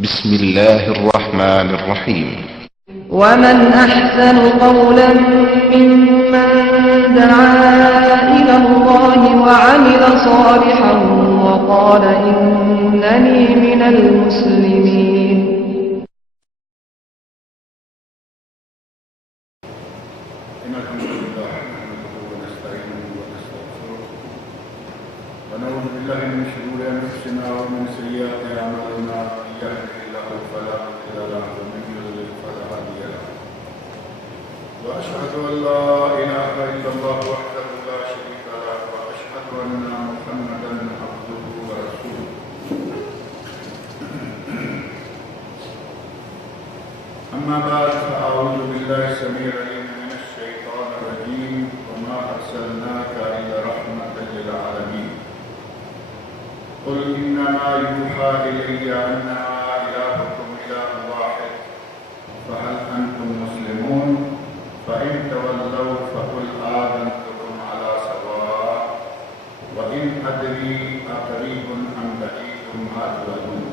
بسم الله الرحمن الرحيم. ومن أحسن قولا ممن دعا إلى الله وعمل صالحا وقال إنني من المسلمين. إن الحمد لله نحمده ونستعينه ونستغفره ونعوذ بالله من شرور أنفسنا ومن سيئات أعمالنا من يهده الله فلا مضل له ومن يضلل فلا هادي له وأشهد أن لا إله إلا الله وحده لا شريك له وأشهد أن محمدا عبده ورسوله. أما بعد فأعوذ بالله السميع العليم من الشيطان الرجيم وما أرسلناك إلا رحمة للعالمين. قل إنما يوحى إلي أنما إلهكم إله واحد فهل أنتم مسلمون؟ فإن تولوا فقل آذنتكم على سواء وإن أدري أقريب أم بعيد ما توعدون.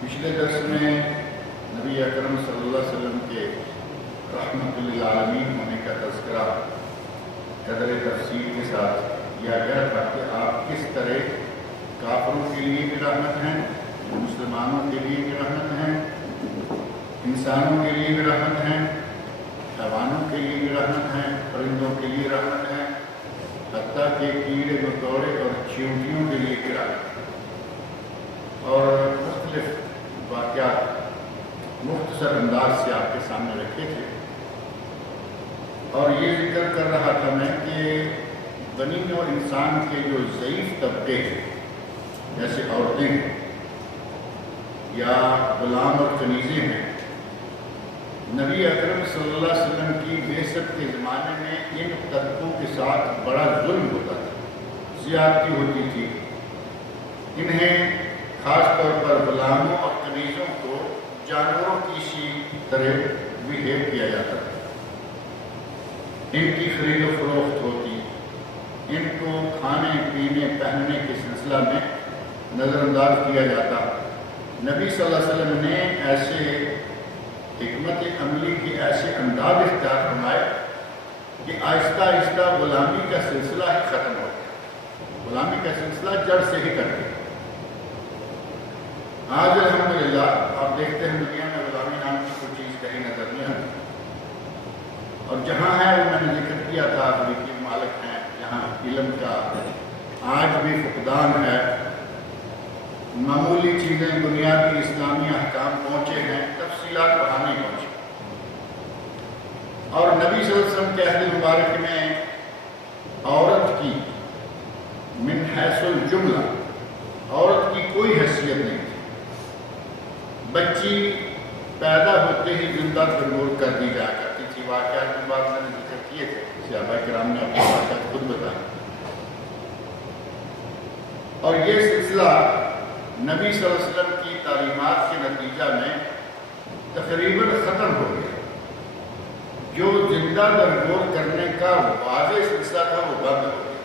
پچھلے درس میں نبی اکرم صلی اللہ علیہ وسلم کے رحمت للعالمین ہونے کا تذکرہ قدر تفصیل کے ساتھ کیا گیا تھا کہ آپ کس طرح کافروں کے لیے بھی رحمت ہیں، مسلمانوں کے لیے بھی رحمت ہیں، انسانوں کے لیے بھی رحمت ہیں، حیوانوں کے لیے بھی رحمت ہیں، پرندوں کے لیے رحمت ہیں، حتیٰ کہ کیڑے مکوڑے اور چیونٹیوں کے لیے بھی رحمت ہیں، اور مختلف واقعات مختصر انداز سے آپ کے سامنے رکھے تھے. اور یہ ذکر کر رہا تھا میں کہ بنی اور انسان کے جو ضعیف طبقے ہیں جیسے عورتیں ہیں یا غلام اور کنیزیں ہیں، نبی اکرم صلی اللہ علیہ وسلم کی بعثت کے زمانے میں ان طبقوں کے ساتھ بڑا ظلم ہوتا تھا، زیادتی ہوتی تھی. انہیں خاص طور پر غلاموں اور کنیزوں کو جانوروں کی سی طرح بہیو کیا جاتا تھا. ان کی خرید و فروخت ہوتی، ان کو کھانے پینے پہننے کے سلسلہ میں نظر انداز کیا جاتا. نبی صلی اللہ علیہ وسلم نے ایسے حکمت عملی کے ایسے انداز اختیار فرمائے کہ آہستہ آہستہ غلامی کا سلسلہ ہی ختم ہو گیا، غلامی کا سلسلہ جڑ سے ہی کٹ گیا. آج الحمدللہ آپ دیکھتے ہیں دنیا میں غلامی نام کی کوئی چیز کہیں نظر نہیں آتی، اور جہاں ہے وہ میں نے ذکر کیا تھا افریقی ممالک ہیں جہاں علم کا آج بھی فقدان ہے، معمولی چیزیں بنیادی اسلامی احکام پہنچے ہیں، تفصیلات وہاں نہیں پہنچے. اور نبی صلی اللہ علیہ وسلم کے عہد مبارک میں عورت کی من حیث الجملہ عورت کی کوئی حیثیت نہیں تھی. بچی پیدا ہوتے ہی زندہ تنور کر دی جایا کرتی تھی. واقعات کی بات میں نے ذکر کیے تھے، صحابہ کرام نے اپنے واقعات خود بتایا. اور یہ سلسلہ نبی صلی اللہ علیہ وسلم کی تعلیمات کے نتیجہ میں تقریباً ختم ہو گیا. جو زندہ درگور کرنے کا واضح سلسلہ تھا وہ بند ہو گیا.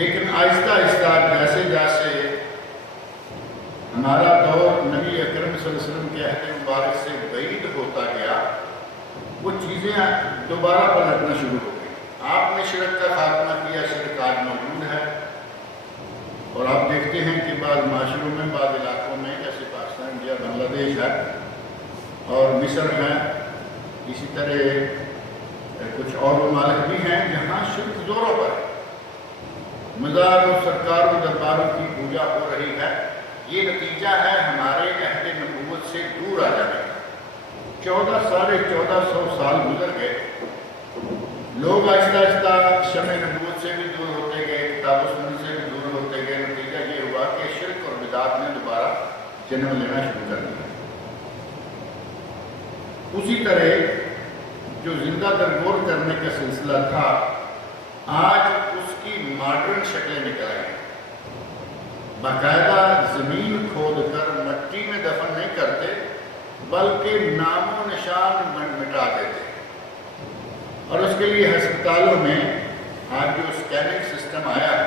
لیکن آہستہ آہستہ جیسے جیسے ہمارا دور نبی اکرم صلی اللہ علیہ وسلم کے عہد مبارک سے بعید ہوتا گیا، وہ چیزیں دوبارہ پلٹنا شروع ہو گئی. آپ نے شرک کا خاتمہ کیا، شرک آج موجود ہے، اور آپ دیکھتے ہیں کہ بعض معاشروں میں بعض علاقوں میں جیسے پاکستان، انڈیا، بنگلہ دیش ہے اور مصر ہے، اسی طرح کچھ اور ممالک بھی ہیں جہاں شرک زوروں پر ہے. مزار و سرکار و درباروں کی پوجا ہو رہی ہے. یہ نتیجہ ہے ہمارے عہد نبوت سے دور آ جانے کا. 1400 سال گزر گئے، لوگ آہستہ آہستہ شمع نبوت سے بھی دور ہوتے گئے، کتاب و سنت سے بھی دور ہوتے گئے. نتیجہ یہ ہوا کہ شرک اور بدعات نے دوبارہ جنم لینا شروع کر دیا. اسی طرح جو زندہ درگور کرنے کا سلسلہ تھا، آج اس کی ماڈرن شکلیں نکل آئی ہیں. باقاعدہ زمین کھود کر مٹی میں دفن نہیں کرتے بلکہ نام و نشان مٹا دیتے، اور اس کے لیے ہسپتالوں میں آج جو اسکیننگ سسٹم آیا ہے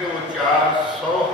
2, 4, 100,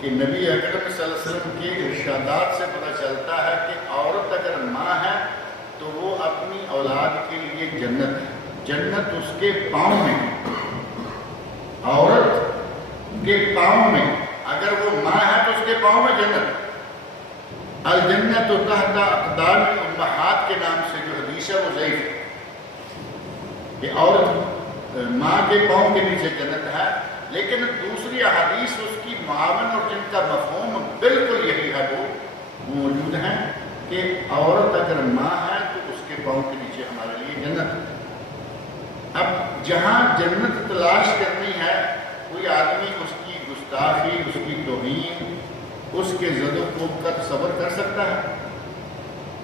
کہ نبی اکرم صلی اللہ علیہ وسلم کے ارشادات سے پتہ چلتا ہے کہ عورت اگر ماں ہے تو وہ اپنی اولاد کے لیے جنت ہے، جنت اس کے پاؤں میں ہے، عورت کے پاؤں میں، اگر وہ ماں ہے تو اس کے پاؤں میں جنت۔ الجنت تحت اقدام امہات کے نام سے جو حدیث ہے وہ ضعیف ہے کہ عورت ماں کے پاؤں کے نیچے جنت ہے، لیکن دوسری احادیث اس کی معاون اور جن کا مفہوم بالکل یہی ہے وہ موجود ہیں کہ عورت اگر ماں ہے تو اس کے پاؤں کے نیچے ہمارے لیے جنت ہے۔ اب جہاں جنت تلاش کرنی ہے، کوئی آدمی اس کی گستاخی، اس کی توہین، اس کے زد و کوب کا تصور کر سکتا ہے؟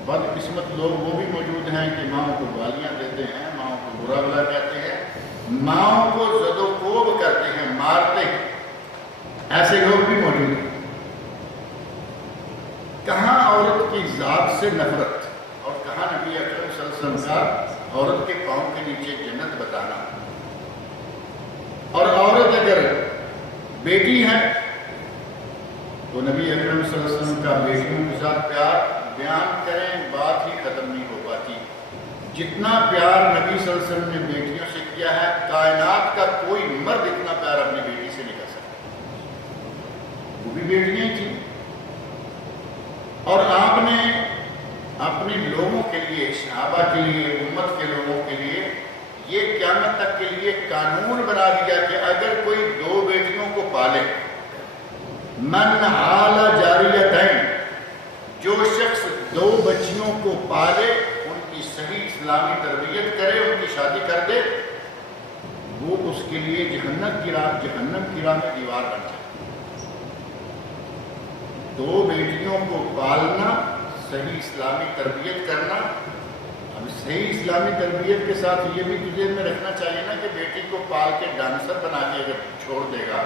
بدقسمت لوگ وہ بھی موجود ہیں کہ ماؤں کو گالیاں دیتے ہیں، ماؤں کو برا بھلا کہتے ہیں، ماؤں کو زد و کوب کرتے ہیں، مارتے ہیں، ایسے لوگ بھی موجود ہیں۔ کہاں عورت کی ذات سے نفرت اور کہاں نبی اکرم صلی اللہ علیہ وسلم کا عورت کے پاؤں کے نیچے جنت بتانا۔ اور عورت اگر بیٹی ہے تو نبی اکرم صلی اللہ علیہ وسلم کا بیٹیوں کے ساتھ پیار بیان کریں بات ہی ختم نہیں ہو پاتی۔ جتنا پیار نبی صلی اللہ علیہ وسلم نے بیٹیوں سے کیا ہے، کائنات کا کوئی مرد اتنا پیار اپنی بیٹی سے نہیں کر سکتا، وہ بھی بیٹیاں ہی تھیں۔ اور آپ نے اپنے لوگوں کے لیے، صحابہ کے لیے، امت کے لوگوں کے لیے یہ قیامت تک کے لیے قانون بنا دیا کہ اگر کوئی دو بیٹیوں کو پالے، من عال جاریتین، جو شخص دو بچیوں کو پالے، ان کی صحیح اسلامی تربیت کرے، ان کی شادی کر دے، وہ اس کے لیے جہنم کی راہ میں دیوار بن جائے۔ دو بیٹیوں کو پالنا، صحیح اسلامی تربیت کرنا۔ اب صحیح اسلامی تربیت کے ساتھ یہ بھی تجھے میں رکھنا چاہیے نا کہ بیٹی کو پال کے ڈانسر بنا کے اگر چھوڑ دے گا،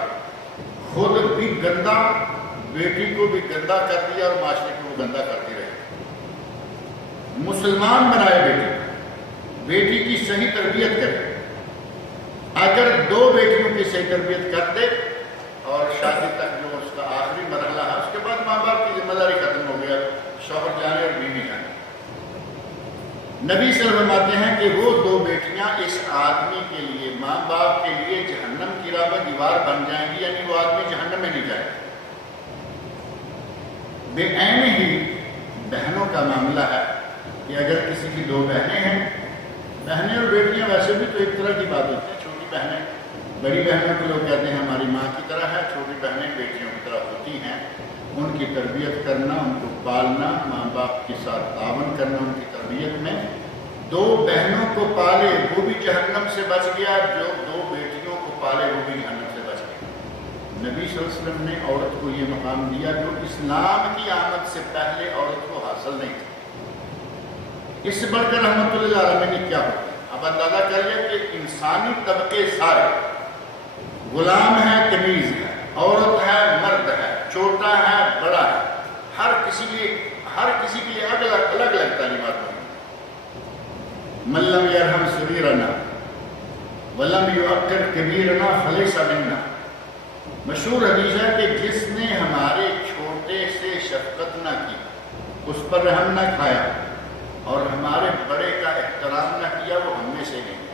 خود بھی گندا، بیٹی کو بھی گندا کر دیا اور معاشرے کو گندا کرتی رہے۔ مسلمان بنائے بیٹی کی صحیح تربیت کرے۔ اگر دو بیٹیوں کی صحیح تربیت کر دے اور شادی تک جو اس کا آخری مرحلہ ہے، اس کے بعد ماں باپ کی ذمہ داری ختم ہو گیا، شوہر جانے اور بیوی جانے۔ نبی صلی اللہ علیہ وسلم فرماتے ہیں کہ وہ دو بیٹیاں اس آدمی کے لیے، ماں باپ کے لیے جہنم کی راہ میں دیوار بن جائیں گی، یعنی وہ آدمی جہنم میں نہیں جائے گا۔ بے عین ہی بہنوں کا معاملہ ہے کہ اگر کسی کی دو بہنیں ہیں، بہنیں اور بیٹیاں ویسے بھی تو ایک طرح کی بات ہوتی ہے، چھوٹی بہنیں بڑی بہنوں کو لوگ کہتے ہیں ہماری ماں کی طرح ہے، چھوٹی بہنیں بیٹیوں کی طرح ہوتی ہیں۔ ان کی تربیت کرنا، ان کو پالنا، ماں باپ کے ساتھ تعاون کرنا ان کی تربیت میں۔ دو بہنوں کو پالے وہ بھی جہنم سے بچ گیا، جو دو بیٹیوں کو پالے وہ بھی جہنم سے بچ گیا۔ نبی صلی اللہ علیہ وسلم نے عورت کو یہ مقام دیا جو اسلام کی آمد سے پہلے عورت کو حاصل نہیں تھا۔ اس سے بڑھ کر رحمت اللہ علیہ کیا ہوتا ہے؟ اب اندازہ کریے کہ انسانی طبقے سارے، غلام ہے، تمیز ہے، عورت ہے، مرد ہے، چھوٹا ہے، بڑا ہے، ہر کسی کے لیے الگ الگ تعلیمات ہوئی۔ من لم یرحم صغیرنا ولم یعقر کبیرنا فلیس منا۔ مشہور حدیث ہے کہ جس نے ہمارے چھوٹے سے شفقت نہ کی، اس پر رحم نہ کھایا اور ہمارے بڑے کا احترام نہ کیا، وہ ہم میں سے نہیں۔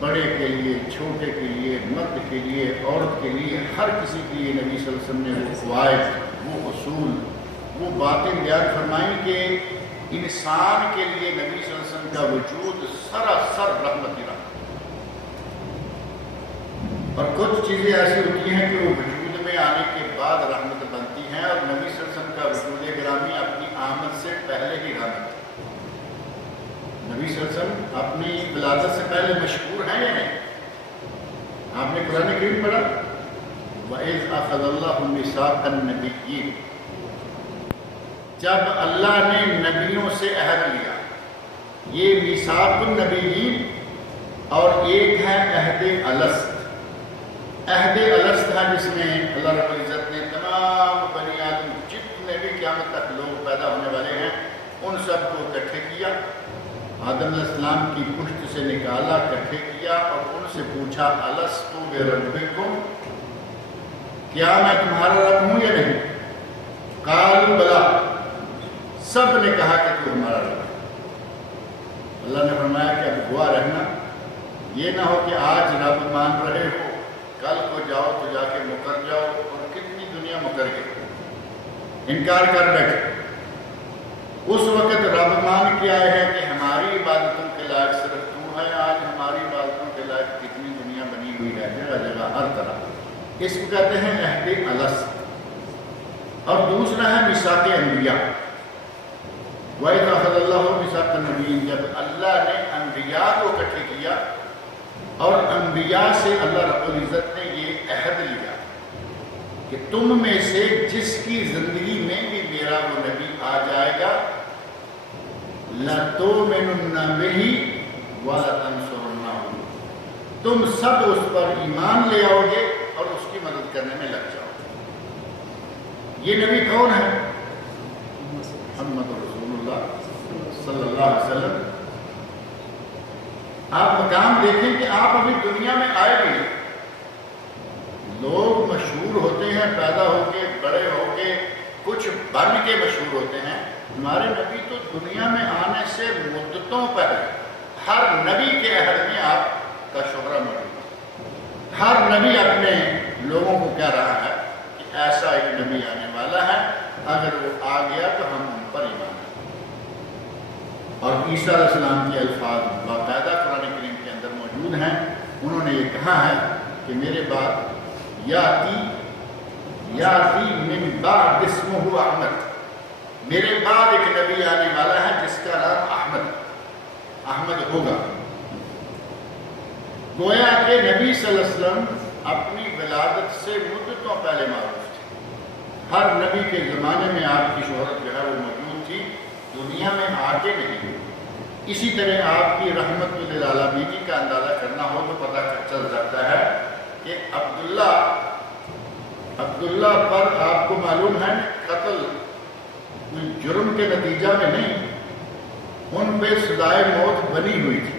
بڑے کے لیے، چھوٹے کے لیے، مرد کے لیے، عورت کے لیے، ہر کسی کے لیے نبی صلی اللہ علیہ وسلم نے وہ قواعد، وہ اصول، وہ باتیں بیان فرمائیں کہ انسان کے لیے نبی صلی اللہ علیہ وسلم کا وجود سراسر رحمت ہی رحمت۔ اور کچھ چیزیں ایسی ہوتی ہیں کہ وہ وجود میں آنے کے بعد رحمت بنتی ہیں، اور نبی صلی اللہ علیہ وسلم کا وجود گرامی اپنی آمد سے پہلے ہی رحمت۔ نبی صلی اللہ علیہ وسلم اپنی ولادت سے پہلے مشہور ہیں یا نہیں؟ آپ نے قرآن کریم پڑھا، وَإِذْ أَخَذَ اللَّهُ مِيثَاقَ النَّبِيِّينَ، جب اللہ نے نبیوں سے عہد لیا۔ یہ میثاق النبیین اور ایک ہے عہد الست۔ عہد الست ہے جس میں اللہ رب العزت نے تمام بنی آدم جتنے بھی قیامت تک لوگ پیدا ہونے والے ہیں ان سب کو اکٹھے کیا، آدم علیہ السلام کی پشت سے نکالا، اکٹھے کیا اور ان سے پوچھا الستُ بربکم، کیا میں تمہارا رب ہوں یا نہیں؟ قالوا بلا، سب نے کہا کہ تو ہمارا رب ہے۔ اللہ نے فرمایا کہ اب گواہ رہنا، یہ نہ ہو کہ آج رب مان رہے ہو، کل کو جاؤ تو جا کے مکر جاؤ، اور کتنی دنیا مکر گئی، انکار کر بیٹھے۔ اس وقت رب مان کے آئے ہیں کہ ہماری عبادتوں کے لائق صرف تو ہے، آج ہماری عبادتوں کے لائق کتنی دنیا بنی ہوئی ہے، جگہ جگہ ہر طرح۔ اس کو کہتے ہیں عہد الست۔ اور دوسرا ہے میثاق انبیاء۔ وَإِذْ أَخَذَ اللَّهُ مِيثَاقَ النَّبِيِّينَ، جب اللہ نے انبیاء کو اکٹھے کیا اور انبیاء سے اللہ رب العزت نے یہ عہد لیا کہ تم میں سے جس کی زندگی میں بھی میرا وہ نبی آ جائے گا، لَتُؤْمِنُنَّ بِهِ وَلَتَنْصُرُنَّهُ، تم سب اس پر ایمان لے آؤ گے اور اس کی مدد کرنے میں لگ جاؤ گے۔ یہ نبی کون ہے؟ محمد رسول اللہ صلی اللہ علیہ وسلم۔ آپ مقام دیکھیں کہ آپ ابھی دنیا میں آئے بھی ہیں۔ لوگ مشہور ہوتے ہیں، پیدا ہو کے، بڑے ہو کے، کچھ بن کے مشہور ہوتے ہیں۔ ہمارے نبی تو دنیا میں آنے سے مدتوں پہلے ہر نبی کے عہد میں آپ کا شہرہ موجود ہے۔ ہر نبی اپنے لوگوں کو کہہ رہا ہے کہ ایسا ایک نبی آنے والا ہے، اگر وہ آ گیا تو ہم ان پر ایمان لائیں۔ اور عیسیٰ علیہ السلام کے الفاظ باقاعدہ قرآن کریم کے اندر موجود ہیں۔ انہوں نے یہ کہا ہے کہ میرے بعد یاتی من بعد اسمہ احمد، میرے بعد ایک نبی آنے والا ہے جس کا نام احمد ہوگا۔ گویا کہ نبی صلی اللہ علیہ وسلم اپنی ولادت سے مدتوں پہلے معروف تھے۔ ہر نبی کے زمانے میں آپ کی شہرت جو ہے وہ موجود تھی، دنیا میں آ کے نہیں۔ اسی طرح آپ کی رحمت للعالمین کا اندازہ کرنا ہو تو پتہ چل سکتا ہے کہ عبداللہ پر آپ کو معلوم ہے قتل کوئی جرم کے نتیجہ میں نہیں، ان پہ سزائے موت بنی ہوئی تھی۔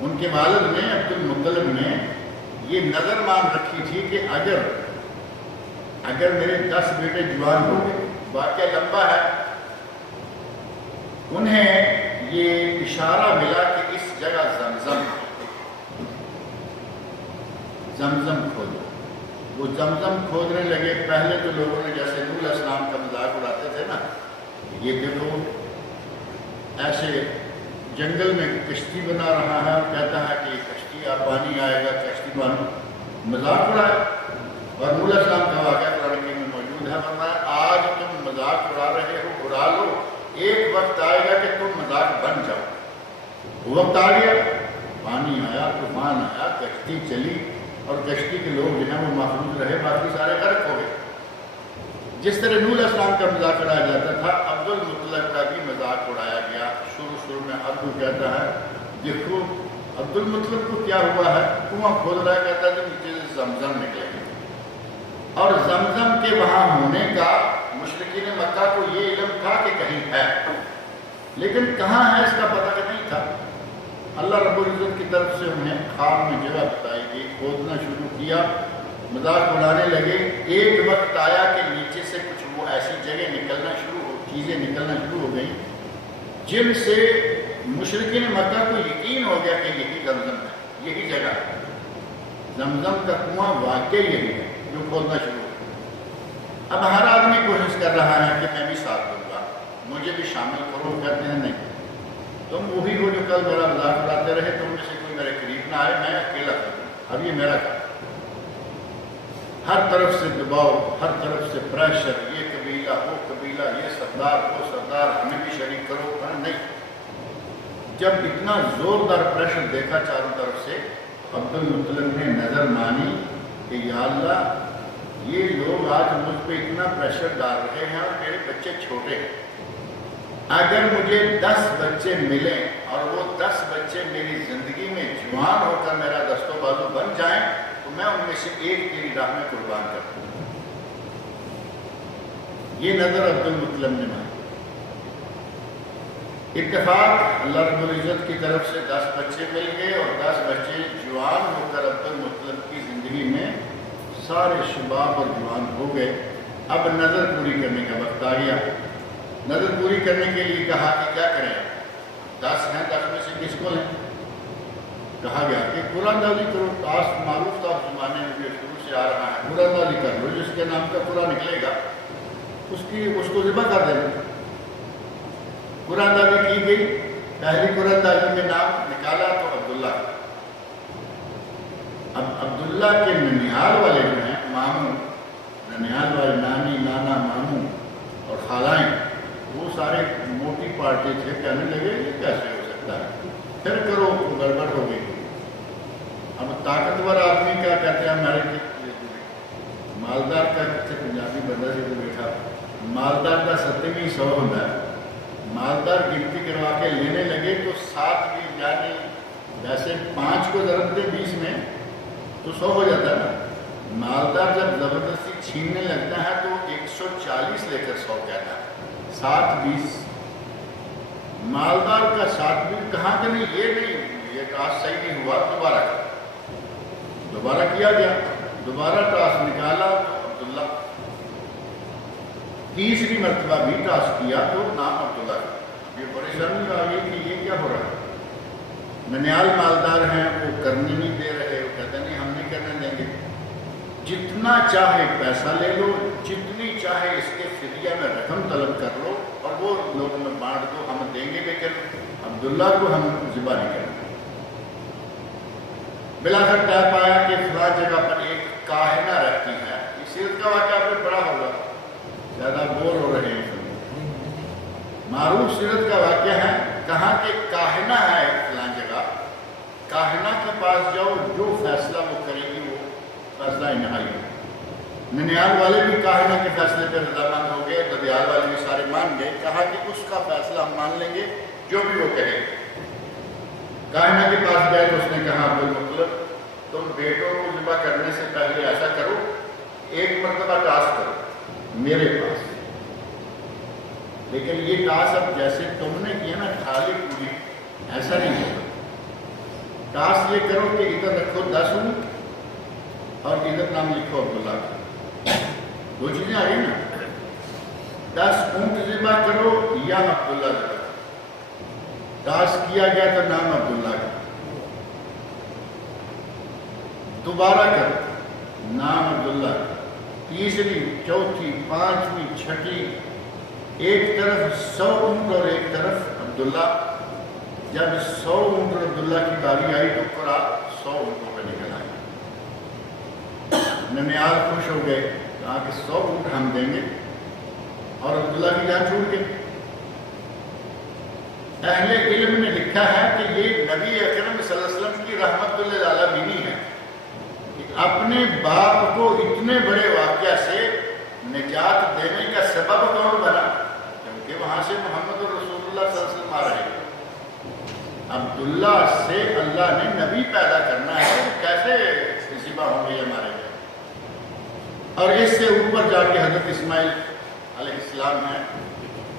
ان کے والد نے عبد المطلب نے یہ نظر مان رکھی تھی کہ اگر میرے 10 بیٹے جوان ہو گئے، واقعہ لمبا ہے، انہیں یہ اشارہ ملا کہ اس جگہ زمزم کھودو۔ وہ زمزم کھودنے لگے۔ پہلے تو لوگوں نے جیسے نوح علیہ السلام کا مذاق اڑاتے تھے نا، یہ دیکھو ایسے جنگل میں کشتی بنا رہا ہے اور کہتا ہے کہ یہ کشتی آپ پانی آئے گا، کشتی پانی، مذاق اڑائے۔ اور نوح علیہ السلام کا واقعہ قرآن کریم میں موجود ہے، فرمایا آج تم مذاق اڑا رہے ہو، اڑا لو، ایک وقت آئے گا کہ تم مذاق بن جاؤ۔ وہ وقت آ گیا، پانی آیا، طوفان آیا، کشتی چلی، اور کشتی کے لوگ جو ہیں وہ محفوظ رہے، باقی سارے غرق ہو گئے۔ جس طرح نوح علیہ السلام کا مذاق اڑایا جاتا تھا، عبد المطلب کا بھی مذاق اڑایا گیا۔ شروع میں عبدو کہتا ہے دیکھو عبد المطلب کو کیا ہوا ہے، کنواں کھود رہا ہے، کہتا ہے نیچے سے زمزم نکلے گی۔ اور زمزم کے وہاں ہونے کا مشرکین مکہ کو یہ علم تھا کہ کہیں ہے، لیکن کہاں ہے اس کا پتہ نہیں تھا۔ اللہ رب العزت کی طرف سے انہیں خواب میں جگہ بتائی گئی، کھودنا شروع کیا، مذاق اڑانے لگے۔ ایک وقت آیا کہ نیچے سے کچھ وہ ایسی جگہ چیزیں نکلنا شروع ہو گئیں جن سے مشرکین مکہ کو یقین ہو گیا کہ یہی زمزم ہے، یہی جگہ ہے، زمزم کا کنواں واقعی یہی ہے جو کھودنا شروع ہو۔ اب ہر آدمی کوشش کر رہا ہے کہ میں بھی ساتھ دوں گا، مجھے بھی شامل کرو۔ کہتے ہیں نہیں، تم وہی ہو جو کل میرا مذاق اڑاتے رہے، تم میں سے کوئی میرے قریب نہ آئے، میں اکیلا کروں، اب یہ میرا کام۔ ہر طرف سے دباؤ، ہر طرف سے پریشر، یہ قبیلہ وہ قبیلہ، یہ سردار وہ سردار، ہمیں بھی شریک کرو۔ نہیں، جب اتنا زوردار پریشر دیکھا چاروں طرف سے، عبد المطلب نے نظر مانی کہ یا اللہ، یہ لوگ آج مجھ پہ اتنا پریشر ڈال رہے ہیں اور میرے بچے چھوٹے ہیں، اگر مجھے 10 بچے ملیں اور وہ 10 بچے میری زندگی میں جوان ہو کر میرا دست و بازو بن جائیں تو میں ان میں سے ایک تیری راہ میں قربان کر دوں۔ یہ نظر عبد المطلب نے مانی۔ اتفاق اللہ رب العزت کی طرف سے 10 بچے مل گئے اور 10 بچے جوان ہو کر عبد المطلب کی زندگی میں سارے شباب اور جوان ہو گئے، اب نظر پوری کرنے کا وقت آ گیا۔ نظر پوری کرنے کے لیے کہا کہ کیا کریں، 10 ہیں، 10 میں سے کس کو لیں؟ کہا گیا کہ قرآن دازی کرو، ٹاس معروف تھا زمانے میں جو شروع سے آ رہا ہے، قرآن دازی کر لو، جس کے نام کا قرآن نکلے گا اس کو ذبح کر دینا۔ قرآن دازی کی گئی، پہلی قرآن دازی میں نام نکالا تو عبداللہ۔ اب عبداللہ کے ننیال والے جو ہیں ماموں، ننیال والے نانی، نانا، ماموں اور خالائیں، وہ سارے موٹی پارٹی تھے، کہنے لگے یہ کیسے ہو سکتا ہے، پھر کرو، گڑبڑ ہو گئی۔ اب طاقتور آدمی کیا کہتے ہیں، ہمارے مالدار کا پنجابی بندہ سے بیٹھا، مالدار کا 7ویں 100 ہوتا ہے، مالدار گنتی کروا کے لینے لگے تو 7 بھی، یعنی ویسے 5 کو ضرب دے 20 میں تو 100 ہو جاتا ہے نا۔ مالدار جب زبردستی چھیننے لگتا ہے تو 140 لے کر 100 کہتا ہے، 7 20۔ مالدار کا 7 بھی کہاں کہ نہیں، یہ ٹاس صحیح نہیں ہوا، دوبارہ کیا گیا، دوبارہ ٹاس نکالا تو عبداللہ، تیسری مرتبہ بھی ٹاس کیا تو نام عبداللہ۔ یہ پریشانی آ گئی کہ یہ کیا ہو رہا ہے، ننیال مالدار ہیں، وہ کرنے نہیں دے رہے، وہ کہتے نہیں ہم نہیں کرنے دیں گے، جتنا چاہے پیسہ لے لو، جتنی چاہے اس کے فدیہ میں رقم طلب کر لو اور وہ لوگوں میں بانٹ دو، ہم دیں گے لیکن عبداللہ کو ہم ذبح نہیں کریں گے۔ بلاخر طے پایا کہ فلاں جگہ پر ایک کاہنہ رہتی ہے، اس سیرت کا واقعہ پھر بڑا ہوگا، زیادہ بور ہو رہے ہیں، معروف سیرت کا واقعہ ہے، کہاں کہ کاہنہ ہے فلاں جگہ، کاہنہ کے پاس جاؤ، جو فیصلہ وہ کرے گی وہ فیصلہ انتہائی ہے۔ ننیال والے بھی کاہنہ کے فیصلے پہ رضامند ہو گئے، ددیال والے بھی سارے مان گئے، کہا کہ اس کا فیصلہ ہم مان لیں گے جو بھی وہ کہے۔ کاہنہ کے پاس گئے تو اس نے کہا عبدالمطلب تم بیٹوں کو ذبح کرنے سے پہلے ایسا کرو، ایک مرتبہ ٹاس کرو میرے پاس، لیکن یہ ٹاس اب جیسے تم نے کیا نا خالی پوری، ایسا نہیں ہوگا۔ ٹاس یہ کرو کہ ادھر رکھو 10 اونٹ اور ادھر نام لکھو عبداللہ کا، 2 چیزیں آ گئی نا، 10 اونٹ ذبح کرو یا عبداللہ ذبح کرو۔ ٹاس کیا گیا تو نام عبداللہ کا، دوبارہ کرو نام عبداللہ کا، تیسری، چوتھی، 5ویں، 6ٹھی، ایک طرف 100 اونٹ اور ایک طرف عبداللہ۔ جب 100 اونٹ اور عبداللہ کی باری آئی تو قرآن 100 اونٹوں پہ نکل آئی۔ ننیال خوش ہو گئے، کہا کہ 100 اونٹ ہم دیں گے اور عبداللہ کی جان چھوٹ گئی۔ اہل علم نے لکھا ہے کہ یہ نبی اکرم صلی اللہ علیہ وسلم کی رحمت للعالمین ہے کہ اپنے باپ کو اتنے بڑے واقعہ سے نجات دینے کا سبب کون بنا، کیونکہ وہاں سے محمد رسول اللہ صلی اللہ علیہ وسلم آ رہے ہیں۔ عبداللہ سے اللہ نے نبی پیدا کرنا ہے، کیسے ذبح ہوں گے یا مارے گئے۔ اور اس سے اوپر جا کے حضرت اسماعیل علیہ السلام ہے،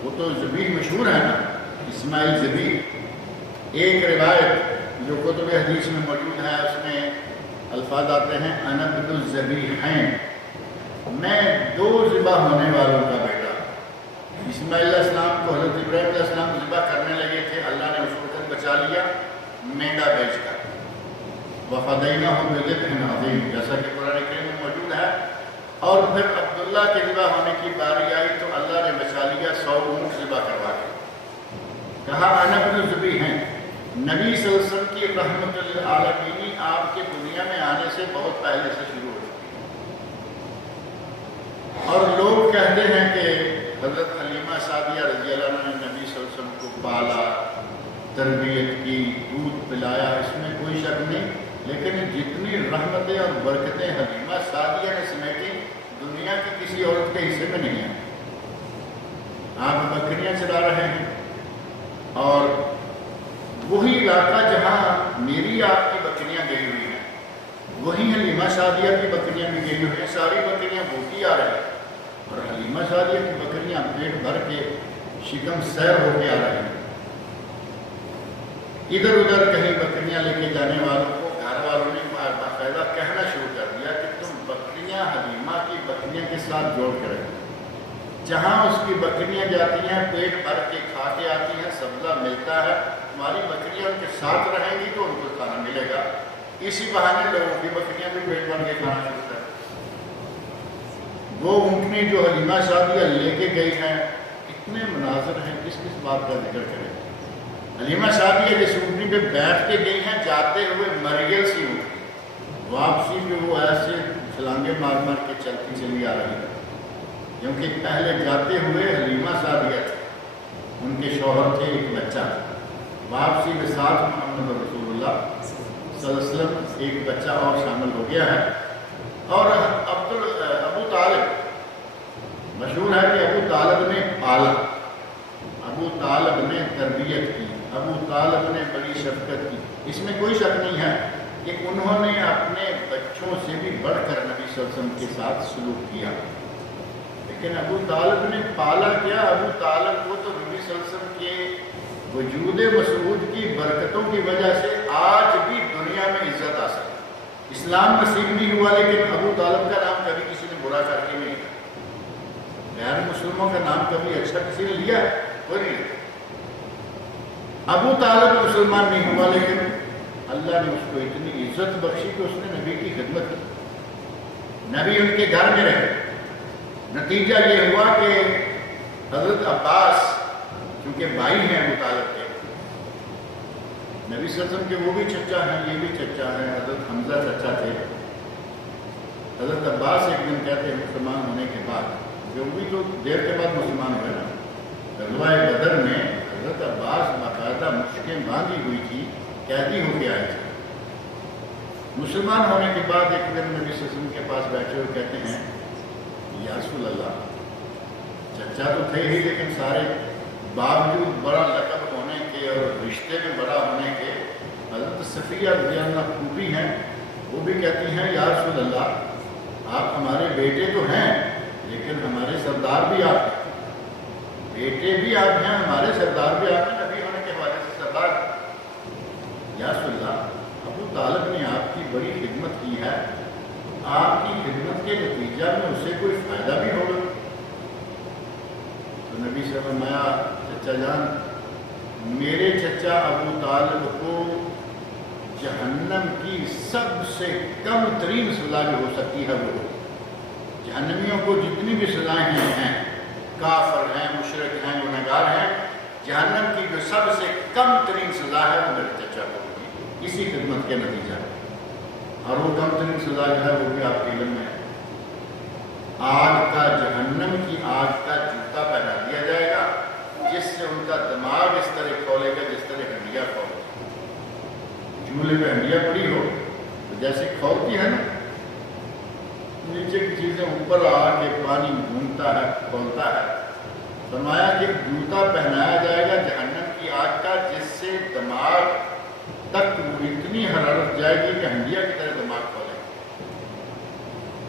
وہ تو ذبیح مشہور ہے نا، اسماعیل ذبیح۔ ایک روایت جو کتب حدیث میں موجود ہے اس میں الفاظ آتے ہیں انا ابن الذبیحین، میں 2 ذبح ہونے والوں کا بیٹا۔ اسماعیل علیہ السلام کو حضرت ابراہیم علیہ السلام ذبح کرنے لگے تھے، اللہ نے اس وقت بچا لیا مینڈا بیچ کر، وفدیناہ بذبح عظیم، جیسا کہ قرآن کریم میں موجود ہے۔ اور پھر عبداللہ کے ذبح ہونے کی باری آئی تو اللہ نے بچا لیا 100 اونٹ ذبح کروا کے، کہا انا ابن الذبیحین۔ نبی صلی اللہ علیہ وسلم کی رحمت للعالمین آپ کے دنیا میں آنے سے بہت پہلے سے شروع ہو چکی ہے، اور لوگ کہتے ہیں کہ حضرت حلیمہ سعدیہ رضی اللہ عنہ نے نبی صلی اللہ علیہ وسلم کو پالا، تربیت کی، دودھ پلایا، اس میں کوئی شک نہیں، لیکن جتنی رحمتیں اور برکتیں حلیمہ سعدیہ نے سمیٹی دنیا کی کسی عورت کے حصے میں نہیں ہیں۔ آپ بکریاں چلا رہے ہیں اور وہی علاقہ جہاں میری آپ کی بکریاں گئی ہوئی ہیں، وہی حلیمہ سعدیہ کی بکریاں بھی گئی ہوئی ہیں، ساری بکریاں بھوکی آ رہی ہیں اور حلیمہ سعدیہ کی بکریاں پیٹ بھر کے شکم سیر ہو کے آ رہی ہیں۔ ادھر ادھر کہیں بکریاں لے کے جانے والوں کو گھر والوں نے باقاعدہ کہنا شروع کر دیا کہ تم بکریاں بکریاں حلیمہ کی بکریوں کے ساتھ جوڑ کے رکھیں. جہاں اس کی بکریاں جاتی ہیں پیٹ بھر کے کھا کے آتی ہیں, سبزہ ملتا ہے, ہماری بکریاں ان کے ساتھ رہیں گی تو ان کو کھانا ملے گا. اسی بہانے لوگوں کی بکریاں بھی پیٹ بھر کے کھانا شروع کریں. وہ اونٹنی جو حلیمہ سعدیہ لے کے گئی ہیں, کتنے مناظر ہیں, کس کس بات کا ذکر کریں. حلیمہ سعدیہ جس اونٹنی پہ بیٹھ کے گئی ہیں, جاتے ہوئے مرگل سی اونٹنی, واپسی پہ وہ ایسے چھلانگے مار مار کے چلتی چلی آ رہی ہے, کیونکہ پہلے جاتے ہوئے حلیمہ سعدیہ تھے, ان کے شوہر تھے, ایک بچہ. واپسی میں ساتھ محمد رسول اللہ صلی اللہ علیہ وسلم ایک بچہ اور شامل ہو گیا ہے. اور ابو طالب, مشہور ہے کہ ابو طالب نے پالا, ابو طالب نے تربیت کی, ابو طالب نے بڑی شفقت کی. اس میں کوئی شک نہیں ہے کہ انہوں نے اپنے بچوں سے بھی بڑھ کر نبی صلی اللہ علیہ وسلم کے ساتھ سلوک کیا. لیکن ابو طالب نے پالا کیا؟ ابو طالب کو تو نبی صلی اللہ علیہ وسلم کے وجود مسعود کی برکتوں کی وجہ سے آج بھی دنیا میں عزت حاصل ہے. اسلام نصیب نہیں ہوا, لیکن ابو طالب کا نام کبھی کسی نے برا کر کے نہیں لیا. غیر مسلموں کا نام کبھی اچھا کسی نے لیا ہے؟ کوئی نہیں. ابو طالب مسلمان نہیں ہوا, لیکن اللہ نے اس کو اتنی عزت بخشی کہ اس نے نبی کی خدمت کی, نبی ان کے گھر میں رہے. نتیجہ یہ ہوا کہ حضرت عباس, کیونکہ بھائی ہیں ابو طالب کے, نبی صلی اللہ علیہ وسلم کے وہ بھی چچا ہیں, یہ بھی چچا ہیں, حضرت حمزہ چچا تھے. حضرت عباس ایک دن کہتے ہیں مسلمان ہونے کے بعد, جو بھی تو دیر کے بعد مسلمان ہوئے نا, غزوہ بدر میں حضرت عباس باقاعدہ مشکیں باندھی ہوئی تھی, قیدی ہو کے آئے تھے. مسلمان ہونے کے بعد ایک دن نبی صلی اللہ علیہ وسلم کے پاس بیٹھے ہوئے کہتے ہیں, یا رسول اللہ, چچا تو تھے ہی, لیکن سارے باوجود بڑا لقب ہونے کے اور رشتے میں بڑا ہونے کے حضرت صفیہ رضی اللہ پھوپھی ہیں, وہ بھی کہتی ہیں یا رسول اللہ, آپ ہمارے بیٹے تو ہیں لیکن ہمارے سردار بھی آپ ہیں, بیٹے بھی آپ ہیں, ہمارے سردار بھی آپ ہیں, نبی ہونے کے حوالے سے سردار. یا رسول اللہ, ابو طالب نے آپ کی بڑی خدمت کی ہے, آپ کی خدمت کے نتیجہ میں اسے کوئی فائدہ بھی ہوگا. تو نبی سے فرمایا, چچا جان, میرے چچا ابو طالب کو جہنم کی سب سے کم ترین سزا جو ہو سکتی ہے وہ, جہنمیوں کو جتنی بھی سزائیں ہیں, کافر ہیں, مشرک ہیں, گنہگار ہیں, جہنم کی جو سب سے کم ترین سزا ہے وہ میرے چچا کو ہوگی, اسی خدمت کے نتیجہ. اور وہ کم ترین سزا جو ہے وہ بھی آپ کے علم میں ہے, آگ کا, جہنم کی آگ کا جوتا پہنا دیا جائے گا, جس سے ان کا دماغ اس طرح کھولے گا جس طرح ہنڈیا کھولے. جھولے پہ ہنڈیا پڑی ہو تو جیسے کھولتی ہے نا, نیچے کی چیزیں اوپر آ کے پانی گھومتا ہے, کھولتا ہے. فرمایا کہ جوتا پہنایا جائے گا جہنم کی آگ کا, جس سے دماغ تک اتنی حرارت جائے گی کہ ہنڈیا کی طرح دماغ کھولے گا.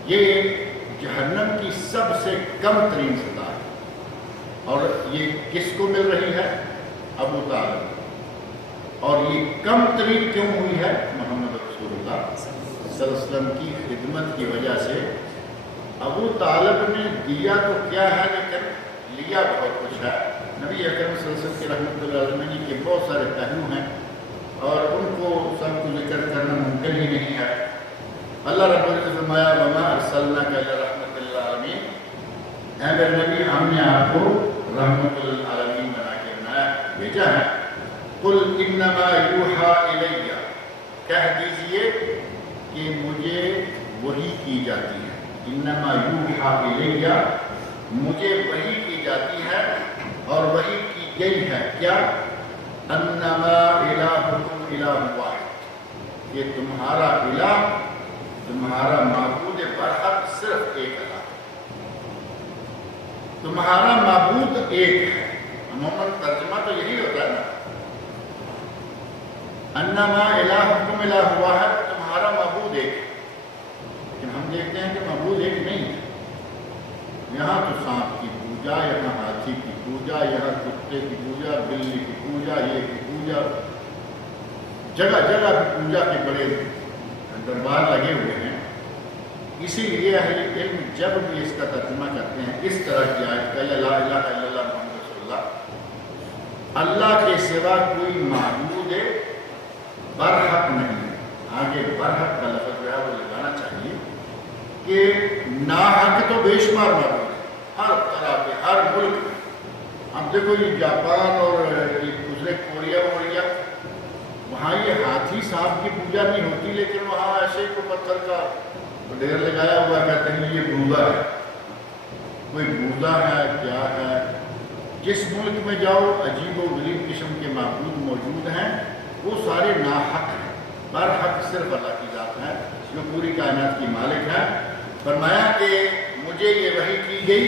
یہ جہنم کی سب سے کم ترین سزا ہے. اور یہ کس کو مل رہی ہے؟ ابو طالب. اور یہ کم ترین کیوں ہوئی ہے؟ محمد رسول اللہ صلی اللہ علیہ وسلم کی خدمت کی وجہ سے. ابو طالب نے دیا تو کیا ہے, لیکن لیا بہت کچھ ہے. نبی اکرم صلی اللہ علیہ وسلم کے رحمۃ اللہ علیہ کے بہت سارے پہلو ہیں, اور ان کو سب کو ذکر کرنا ممکن ہی نہیں ہے. اللہ رب العزت نے فرمایا, وما ارسلناک الا رحمۃ للعالمین, اے میرے نبی, ہم نے آپ کو رحمۃ للعالمین بنا کے بھیجا ہے. قل انما یوحیٰ الیہ, کہہ دیجئے کہ مجھے وحی کی جاتی ہے. انما یوحیٰ الیہ, مجھے وحی کی جاتی ہے, اور وحی کی گئی ہے کیا؟ انما الہکم الہ واحد, کہ تمہارا الہ, تمہارا معبود برحق صرف ایک اللہ, تمہارا معبود ایک ہے. عموماً ترجمہ تو یہی ہوتا ہے نا, انما الہکم الہ واحد, تمہارا معبود ایک ہے. لیکن ہم دیکھتے ہیں کہ معبود ایک نہیں ہے. یہاں تو سانپ کی پوجا, یہاں ہاتھی کی پوجا, یہاں کتے کی پوجا, بلی کی پوجا, یہ کی پوجا, جگہ جگہ پہ پوجا کے بڑے دربار لگے ہوئے ہیں. اسی لیے اہل علم جب بھی اس کا ترجمہ کرتے ہیں اس طرح کی آیت کا، یا لا الہ الا اللہ محمد رسول اللہ، اللہ کے سوا کوئی معبود برحق نہیں ہے، آگے برحق کا لفظ جو ہے وہ لگانا چاہیے کہ ناحق تو بے شمار معبود ہے ہر طرح کے، ہر ملک میں۔ اب دیکھو یہ جاپان اور دوسرے کوریا وہاں یہ ہاتھی صاحب کی پوجا نہیں ہوتی، لیکن وہاں ایسے کو پتھر کا ڈھیر لگایا ہوا، کہتے ہیں یہ بوزا ہے، کوئی بوزا ہے کیا ہے۔ جس ملک میں جاؤ عجیب و غریب قسم کے معبود موجود ہیں، وہ سارے ناحق ہیں، برحق صرف اللہ کی ذات ہے جو پوری کائنات کی مالک ہے۔ فرمایا کہ مجھے یہ وحی کی گئی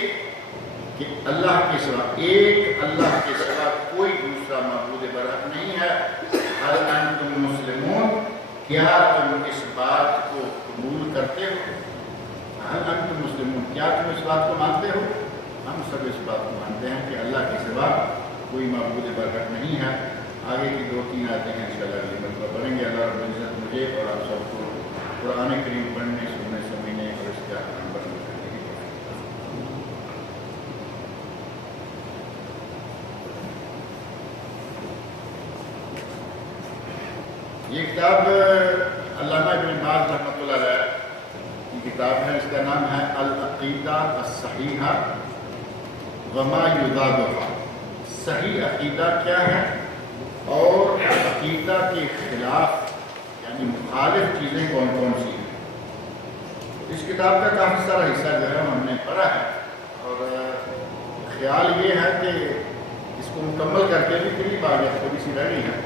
کہ اللہ کے سوا، ایک اللہ کے سوا کوئی دوسرا معبود برحق نہیں ہے۔ هل انتم مسلمون، کیا تم اس بات کو قبول کرتے ہو؟ هل انتم مسلمون، کیا تم اس بات کو مانتے ہو؟ ہم سب اس بات کو مانتے ہیں کہ اللہ کے سوا کوئی معبود برحق نہیں ہے۔ آگے کی 2-3 آیتیں ہیں انشاءاللہ اگلی مرتبہ پڑھیں گے۔ اللہ رب العزت مجھے اور آپ سب کو قرآن کریم پڑھنے، سننے، سمجھنے اور اس کے احکام پر عمل کرنے کی توفیق۔ یہ کتاب علامہ ابن باز رحمۃ اللہ علیہ کی کتاب ہے، اس کا نام ہے العقیدہ الصحیحہ وما یضادھا، صحیح عقیدہ کیا ہے اور عقیدہ کے خلاف یعنی مخالف چیزیں کون کون سی ہیں۔ اس کتاب کا کافی سارا حصہ جو ہے ہم نے پڑھا ہے، اور خیال یہ ہے کہ اس کو مکمل کر کے بھی قریب آ گیا، تھوڑی سی رہ گئی ہے،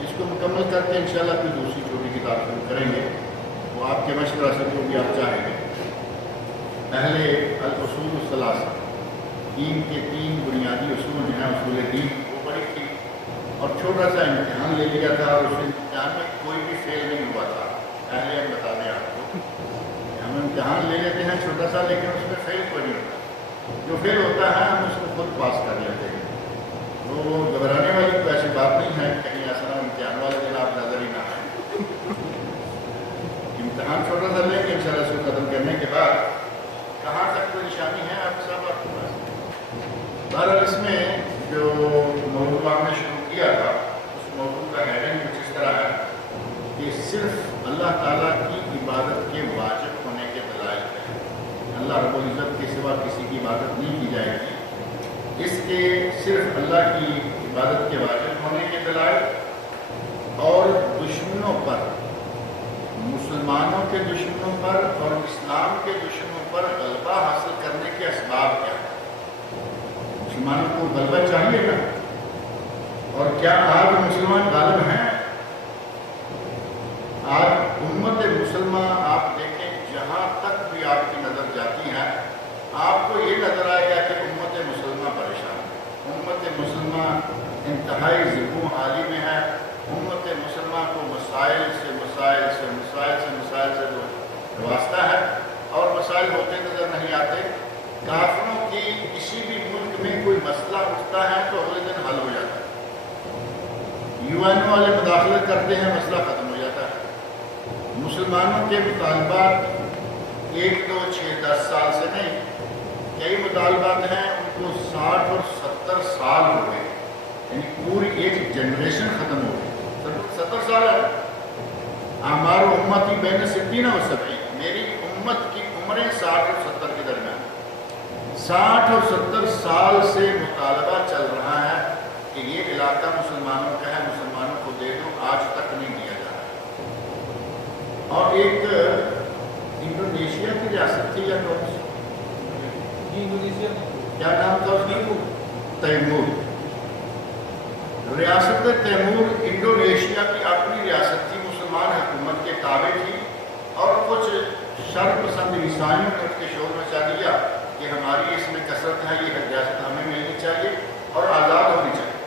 اس کو مکمل کر کے انشاءاللہ کوئی دوسری چھوٹی کتاب شروع کریں گے، وہ آپ کے مشورہ سے جو بھی آپ چاہیں گے۔ پہلے الاصول الثلاثہ، دین کے 3 بنیادی اصول ہیں، اصول دین، وہ پڑھی تھی، اور چھوٹا سا امتحان لے لیا تھا، اور اس امتحان میں کوئی بھی فیل نہیں ہوا تھا۔ پہلے ہم بتا دیں آپ کو، ہم امتحان لے لیتے ہیں چھوٹا سا، لیکن اس میں فیل کوئی نہیں ہوتا، جو فیل ہوتا ہے ہم اس کو خود پاس کر لیتے ہیں۔ تو گھبرانے والی تو ایسی بات نہیں ہے، کہیں ایسا امتحان والے دن آپ نظر ہی نہ آئیں۔ امتحان چھوٹا سا لیں گے انشاءاللہ، اس کو ختم کرنے کے بعد کہاں تک کوئی نشانی ہے آپ صاحب آپ کے پاس؟ بہرحال اس میں جو موضوع ہم نے شروع کیا تھا، اس موضوع کا ہیڈنگ کچھ اس طرح ہے کہ صرف اللہ تعالیٰ کی عبادت کے واجب ہونے کے دلائل ہیں۔ اللہ رب العزت کے سوا کسی کی عبادت نہیں کی جائے گی، اس کے صرف اللہ کی عبادت کے واجب ہونے کے دلائل، اور دشمنوں پر، مسلمانوں کے دشمنوں پر اور اسلام کے دشمنوں پر غلبہ حاصل کرنے کے اسباب کیا ہیں۔ مسلمانوں کو غلبہ چاہیے نا، اور کیا آج مسلمان غالب ہیں؟ آج امت مسلمہ آپ دیکھیں، جہاں تک بھی آپ کی نظر جاتی ہے، آپ کو یہ نظر آئے گا کہ امت مسلمہ پریشان ہے، امت مسلمہ انتہائی ذکو حالی میں ہے، امت مسلمہ کو مسائل سے جو واسطہ ہے، اور مسائل ہوتے نظر نہیں آتے۔ کافروں کی کسی بھی ملک میں کوئی مسئلہ اٹھتا ہے تو اگلے دن حل ہو جاتا ہے، UN والے مداخلت کرتے ہیں، مسئلہ ختم ہو جاتا ہے۔ مسلمانوں کے مطالبات 1 2 6 10 سال سے نہیں، کئی مطالبات ہیں ان کو 60 اور 70 سال ہو گئے، یعنی پوری ایک جنریشن ختم ہو گئی، 70 سال ہے۔ ہمارا امتی بین 60 و 70، میری امت کی عمریں 60 اور 70 کے درمیان، 60 اور 70 سال سے مطالبہ چل رہا ہے کہ یہ علاقہ مسلمانوں کا ہے، مسلمانوں کو دے دو، آج تک نہیں دیا جا رہا۔ اور ایک انڈونیشیا کی ریاست تھی یا کون سی، انڈونیشیا کیا نام تھا اس کی؟ تیمور، ریاست تیمور انڈونیشیا کی اپنی ریاست تھی، مسلمان حکومت کے تابع تھی، اور کچھ شرق پسند عیسائیوں نے اس کے شور مچا دیا کہ ہماری اس میں کثرت ہے، یہ ریاست ہمیں ملنی چاہیے اور آزاد ہونی چاہیے۔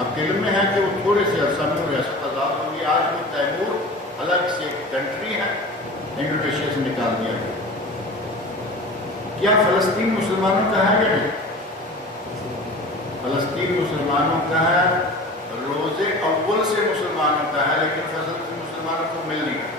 آپ کے علم میں ہے کہ وہ تھوڑے سے عرصہ میں وہ ریاست آزاد ہوگی، آج وہ تیمور الگ سے ایک کنٹری ہے، انڈونیشیا سے نکال دیا گیا۔ کیا فلسطین مسلمانوں کا ہے یا نہیں؟ فلسطین مسلمانوں کا ہے، روز اول سے مسلمانوں کا ہے، لیکن فلسطین مسلمانوں کو مل نہیں رہا۔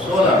16।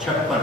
56,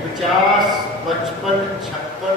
50, 55, 56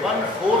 1/4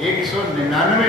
199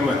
UN।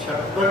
56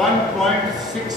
1.6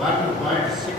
1.6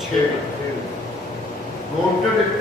6।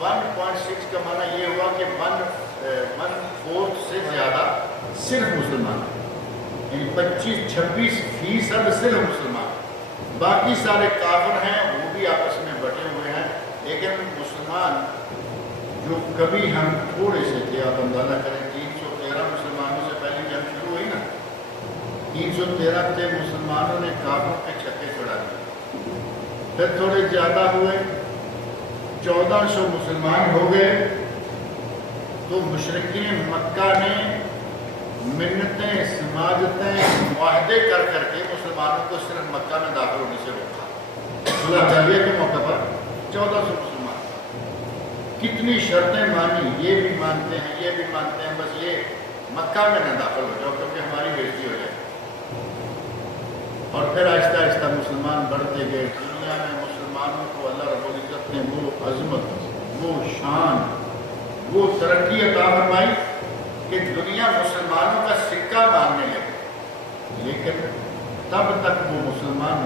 1.6 کا معنی یہ ہوا کہ 1/4 سے زیادہ صرف مسلمان، یعنی 25-26% صرف مسلمان، باقی سارے کافر ہیں، وہ بھی آپس میں بٹے ہوئے ہیں۔ لیکن مسلمان جو کبھی ہم تھوڑے سے تھے، آپ اندازہ کریں 313 مسلمانوں سے پہلے جنگ شروع ہوئی نا، 313 تھے، مسلمانوں نے کافروں کے چھکے چھڑا دیے، پھر تھوڑے زیادہ ہوئے، 1400 مسلمان ہو گئے، تو مشرکین مکہ نے منتیں، سماجتیں، معاہدے کر کے مسلمانوں کو صرف مکہ میں داخل ہونے سے روکا۔ صلح حدیبیہ کے موقع پر 1400 مسلمان، کتنی شرطیں مانی، یہ بھی مانتے ہیں، یہ بھی مانتے ہیں، بس یہ مکہ میں نہ داخل ہو جاؤ کیونکہ ہماری بےزتی ہو جائے۔ اور پھر آہستہ آہستہ مسلمان بڑھتے گئے، دنیا میں مسلمانوں کو اللہ رب العزت نے وہ عظمت، وہ شان، وہ ترقی عطا فرمائی کہ دنیا مسلمانوں کا سکہ ماننے لگی، لیکن تب تک وہ مسلمان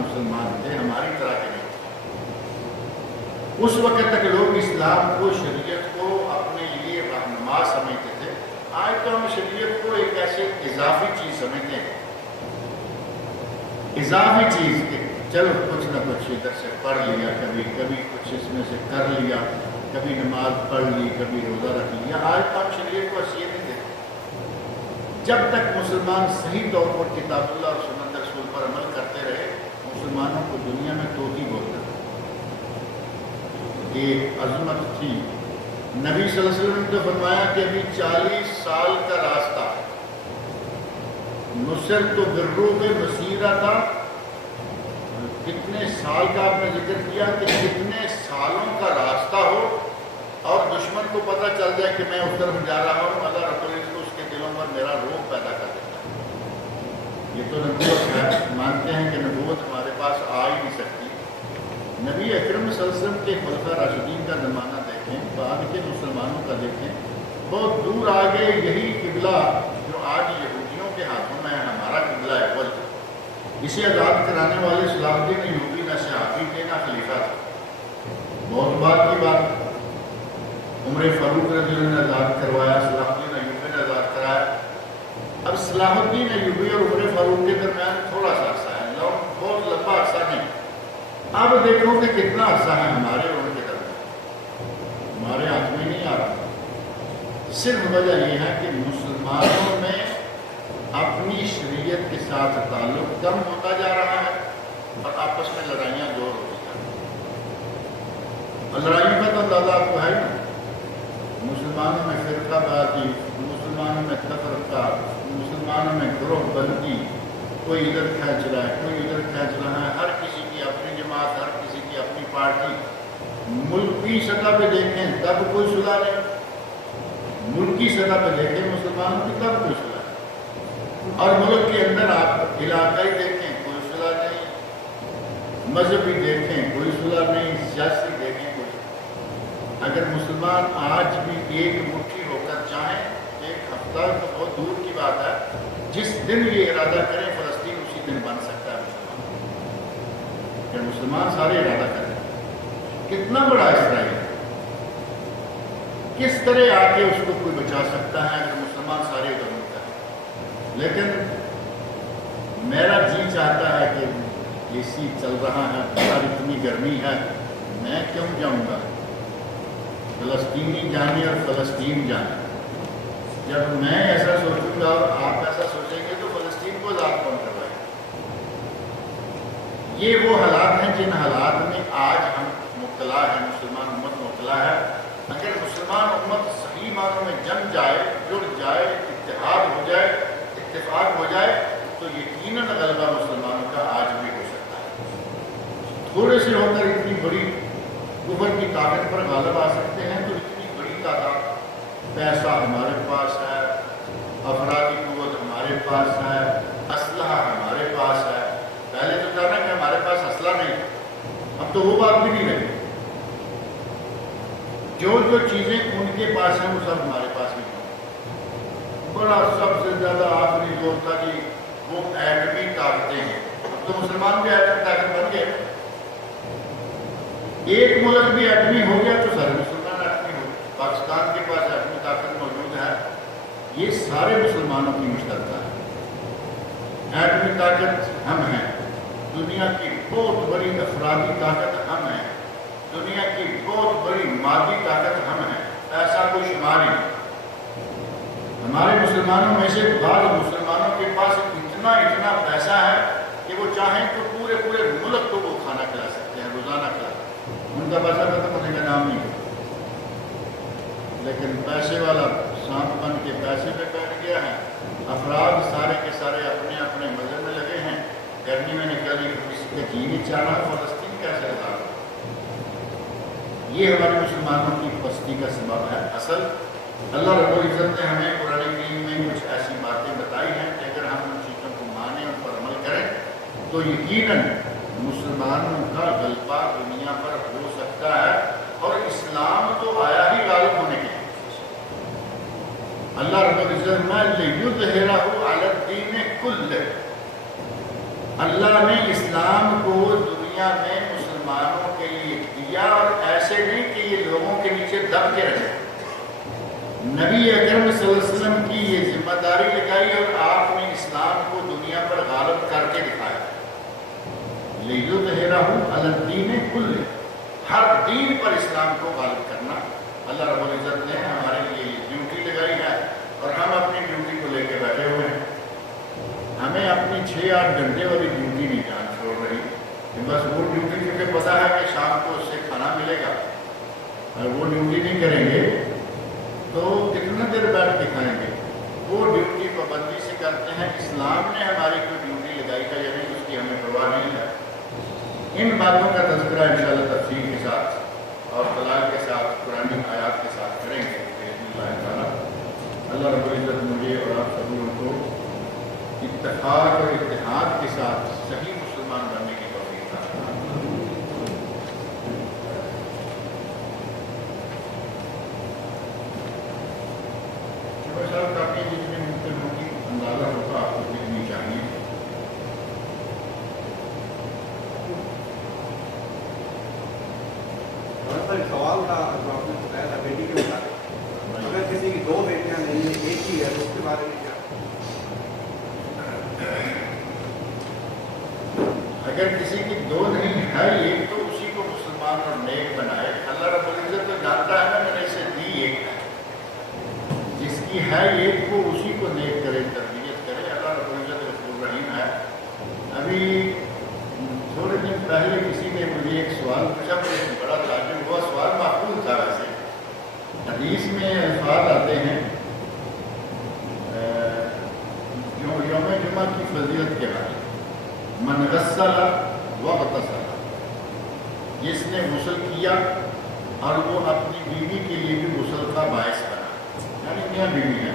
تھے، ہماری طرح کے نہیں۔ اس وقت تک لوگ اسلام کو، شریعت کو اپنے لیے رہنما سمجھتے تھے۔ آج تو ہم شریعت کو ایک ایسی اضافی چیز سمجھتے ہیں، اضافی چیز کہ چلو کچھ نہ کچھ ادھر سے پڑھ لیا، کبھی کچھ اس میں سے کر لیا، کبھی نماز پڑھ لی، کبھی روزہ رکھ لیا۔ آج تو ہم شریعت کو حیثیت نہیں دیتے۔ جب تک مسلمان صحیح طور پر کتاب اللہ اور سنت رسول پر عمل کرتے رہے، مسلمانوں کو دنیا میں توحید بولتا تھا۔ ایک عظمت تھی۔ نبی صلی اللہ علیہ وسلم نے تو فرمایا کہ ابھی 40 سال کا راستہ، نصرت بالرعب مسیرہ تھا۔ کتنے سال کا آپ نے ذکر کیا کہ کتنے سالوں کا راستہ ہو اور دشمن کو پتہ چل جائے کہ میں اس طرف جا رہا ہوں، اللہ رب العزت اس کے دلوں پر میرا روب پیدا کر دیتا ہے۔ یہ تو نبوت ہے، مانتے ہیں کہ نبوت ہمارے پاس آ ہی نہیں سکتی۔ نبی اکرم صلی اللہ علیہ وسلم کے خلفاء راشدین کا زمانہ دیکھیں، بعد کے مسلمانوں کا دیکھیں، بہت دور آگے یہی قبلہ جو آج یہودیوں کے ہاتھوں میں ہے، ہمارا قبلہ ہے، وہ اسے آزاد کرانے والے صلاح الدین ایوبی نہ صحابی تھے نہ خلیفہ تھے۔ بہت بات کی بات، عمر فاروق رضی اللہ عنہ نے آزاد کروایا، صلاح الدین ایوبی نے آزاد کرایا۔ اب صلاح الدین ایوبی اور عمر فاروق کے درمیان تھوڑا سا عرصہ ہے، بہت لمبا عرصہ نہیں۔ اب دیکھو کہ کتنا عرصہ ہے ہمارے اور ان کے درمیان، ہمارے ہاتھ میں نہیں آ رہا۔ صرف وجہ یہ ہے کہ مسلمانوں میں اپنی شریعت کے ساتھ تعلق کم ہوتا جا رہا ہے اور آپس میں لڑائیاں زور ہوتی جا رہی ہیں۔ اور لڑائیوں کا تو اندازہ آپ کو ہے نا، مسلمانوں میں فرقہ بازی، مسلمانوں میں تفرقہ، مسلمانوں میں گروہ بندی، کوئی ادھر کھینچ رہا ہے، کوئی ادھر کھینچ رہا ہے، ہر کسی کی اپنی جماعت، ہر کسی کی اپنی پارٹی۔ ملکی سطح پہ دیکھیں تب کوئی صلح نہیں، ملکی سطح پہ دیکھیں مسلمانوں کی تب کوئی صلح نہیں، اور ملک کے اندر آپ علاقائی دیکھیں کوئی صلح نہیں، مذہبی دیکھیں کوئی صلح نہیں، سیاسی دیکھیں کوئی۔ اگر مسلمان آج بھی ایک مٹھی ہو کر چاہیں، ایک ہفتہ تو بہت دور کی بات ہے، جس دن یہ ارادہ کریں فلسطین اسی دن بن سکتا ہے مسلمان، کہ مسلمان سارے ارادہ کریں۔ کتنا بڑا اسرائیل ہے، کس طرح آ کے اس کو کوئی بچا سکتا ہے کہ مسلمان سارے ادھر ہوتا ہے۔ لیکن میرا جی چاہتا ہے کہ اے سی چل رہا ہے، باہر اتنی گرمی ہے، میں کیوں جاؤں گا؟ فلسطینی جانے اور فلسطین جانے۔ جب میں ایسا سوچوں گا اور آپ ایسا سوچیں گے تو فلسطین کو آزاد کون کروائے؟ یہ وہ حالات ہیں جن حالات میں آج ہم مبتلا ہے، مسلمان امت مبتلا ہے۔ اگر مسلمان امت صحیح معنوں میں جم جائے، جڑ جائے، اتحاد ہو جائے، اتفاق ہو جائے، تو یقیناً غلبہ مسلمانوں کا آج بھی ہو سکتا ہے۔ تھوڑے سے ہو کر اتنی بڑی کفر کی طاقت پر غالب آ سکتے ہیں، تو اتنی بڑی تعداد، پیسہ ہمارے پاس ہے، افرادی قوت ہمارے پاس ہے، اسلحہ ہمارے پاس ہے۔ پہلے تو کہا نا کہ ہمارے پاس اسلحہ نہیں، اب تو وہ بات بھی نہیں رہی۔ جو چیزیں ان کے پاس ہیں وہ سب ہمارے پاس بھی ہیں۔ بڑا سب سے زیادہ آخری دور تھا کہ وہ ایٹمی طاقتیں ہیں، اب تو مسلمان بھی ایٹمی طاقت بن گئے۔ ایک ملک بھی ایٹمی ہو گیا تو سارے مسلمان ایٹمی پاکستان کے پاس ایٹمی طاقت موجود ہے، یہ سارے مسلمانوں کی مشترکہ ہے۔ ایٹمی طاقت ہم ہیں، دنیا کی بہت بڑی افرادی طاقت ہم ہیں، دنیا کی بہت بڑی مادی طاقت ہم ہیں، ایسا کوئی شمار نہیں۔ ہمارے مسلمانوں میں سے بعض مسلمانوں کے پاس اتنا پیسہ ہے کہ وہ چاہیں تو پورے ملک کو وہ کھانا کھلا سکتے ہیں، روزانہ کھلا سکتے ہیں، ان کا پیسہ ختم ہونے کا نام نہیں۔ لیکن پیسے والا سانپ بن کے پیسے پہ بیٹھ گیا ہے، افراد سارے کے سارے اپنے اپنے مذہب میں لگے ہیں، گرمی میں نکل کسی کا جی نہیں چاہ رہا، فلسطین کیسے آزاد ہو؟ یہ ہمارے مسلمانوں کی پستی کا سبب ہے۔ اصل اللہ رب العزت نے ہمیں قرآن کریم میں کچھ ایسی باتیں بتائی ہیں کہ اگر ہم ان چیزوں کو مانیں، ان پر عمل کریں تو یقیناً مسلمانوں کا غلبہ دنیا پر ہو سکتا ہے، اور اسلام تو آیا ہی غالب ہونے کے لیے۔ اللہ رب العزت نے لِيُظْهِرَهُ عَلَى الدِّينِ كُلِّهِ، اللہ نے اسلام کو دنیا میں مسلمانوں کے لیے دیا، اور ایسے نہیں کہ یہ لوگوں کے نیچے دب کے رہے۔ نبی اکرم صلی اللہ علیہ وسلم کی یہ ذمہ داری لگائی، اور آپ نے اسلام کو دنیا پر غالب کر کے دکھایا۔ لِيُظْهِرَهُ عَلَى الدِّينِ كُلِّهِ، ہر دین پر اسلام کو غالب کرنا اللہ رب العزت نے ہمارے لیے یہ ڈیوٹی لگائی ہے، اور ہم اپنی ڈیوٹی کو لے کے بیٹھے ہوئے ہیں۔ ہمیں اپنی 6-8 گھنٹے والی ڈیوٹی نہیں جان چھوڑ رہی کہ بس وہ ڈیوٹی کیونکہ پتہ ہے کہ شام کو اس سے کھانا ملے گا، اور وہ ڈیوٹی نہیں کریں گے تو کتنا دیر بیٹھ کے کھائیں گے؟ وہ ڈیوٹی پابندی سے کرتے ہیں۔ اسلام نے ہماری کوئی ڈیوٹی لگائی ہے یا نہیں، اس کی ہمیں پرواہ نہیں ہے۔ ان باتوں کا تذکرہ انشاءاللہ تفصیل کے ساتھ اور دلائل کے ساتھ، قرآنی آیات کے ساتھ کریں گے بإذن اللہ تعالیٰ۔ اللہ رب العزت مجھے اور آپ سبوں کو اتفاق اور اتحاد کے ساتھ صحیح مسلمان بننے کی توفیق عطا فرمائے۔ شکر صاحب کافی جتنے مختلف کی اندازہ ہوگا آپ کو لکھنی چاہیے۔ سوال تھا جو آپ نے بتایا تھا بیٹی کے متعلق، اگر کسی کی 2 بیٹیاں نہیں ہیں، ایک ہی ہے، تو اس کے بارے میں کیا؟ اگر کسی کی 2 نہیں ہے ایک، تو اسی کو مسلمان اور نیک بنائے۔ اللہ رب العزت تو جانتا ہے نا، میں نے اسے دی ایک ہے، جس کی ہے ایک کو اسی کو نیک کرے، تربیت کرے۔ اللہ رب العزت غفور رحیم ہے۔ ابھی تھوڑے دن پہلے کسی نے مجھے ایک سوال پوچھا، مجھے بڑا تعجب ہوا، سوال معقول تھا۔ ویسے حدیث میں الفاظ آتے ہیں یوم جمعہ کی فضیلت کے بارے میں، من غسل واغتسل، جس نے غسل کیا اور وہ اپنی بیوی کے لیے بھی غسل کا باعث بنا، یعنی میاں بیوی ہے۔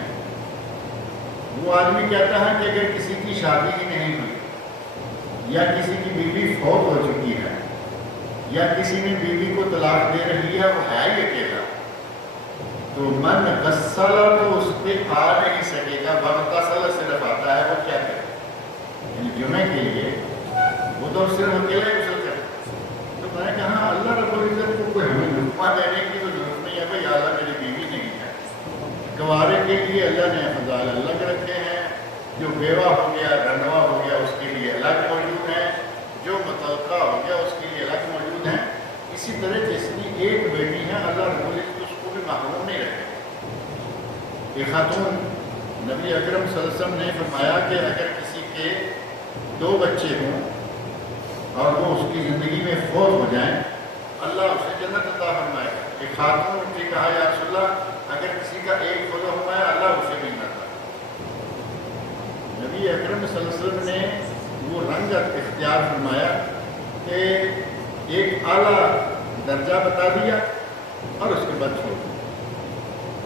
وہ آدمی کہتا ہے کہ اگر کسی کی شادی ہی نہیں ہوئی، یا کسی کی بیوی فوت ہو چکی ہے، یا کسی نے بیوی کو طلاق دے رہی ہے، وہ ہے ہی اکیلا، تو من غسل تو اس پہ آ نہیں سکے گا، واغتسل صرف آتا ہے، وہ کیا کرے؟ یعنی جمعے کے لیے وہ تو صرف اکیلا ہی غسل کرے۔ تو میں نے کہا اللہ رب العزت کو کوئی ہمیں لقمہ دینے کی تو ضرورت نہیں ہے، بھائی اللہ میری بیوی نہیں ہے۔ گوارے کے لیے اللہ نے فضائل الگ رکھے ہیں، جو بیوہ ہو گیا، رنوا ہو گیا، اس کے لیے الگ موجود ہیں، جو متعلقہ ہو گیا اس کے لیے الگ موجود ہیں۔ اسی طرح جس کی ایک بیٹی ہے، اللہ رب العزت اس کو بھی محروم نہیں رکھے۔ ایک خاتون، نبی اکرم صلی اللہ علیہ وسلم نے فرمایا کہ اگر کسی کے 2 بچے ہوں اور وہ اس کی زندگی میں فوت ہو جائیں، اللہ اسے جنت عطا فرمائے۔ ایک خاتون نے کہا یا رسول اللہ اگر کسی کا ایک فوت ہوا ہے، اللہ اسے بھی جنت عطا۔ نبی اکرم صلی اللہ علیہ وسلم نے وہ رنگ اختیار فرمایا کہ ایک اعلیٰ درجہ بتا دیا اور اس کے بعد چھوڑ دیا۔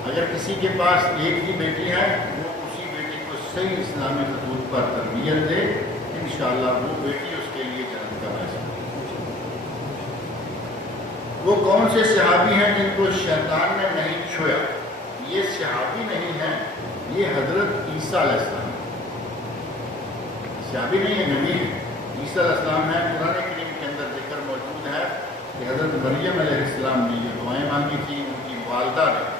اگر کسی کے پاس ایک ہی بیٹی ہے، وہ اسی بیٹی کو صحیح اسلامی خطوط پر تربیت دے، انشاءاللہ وہ بیٹی اس کے لیے جنت کا باعث ہے۔ وہ کون سے صحابی ہیں جن کو شیطان نے نہیں چھویا؟ یہ صحابی نہیں ہیں، یہ حضرت عیسیٰ علیہ السلام، صحابی نہیں ہے، نبی ہے۔ عیسیٰ علیہ السلام ہے، قرآن کریم کے اندر ذکر موجود ہے کہ حضرت مریم علیہ السلام نے یہ دعائیں مانگی تھی، ان کی والدہ نے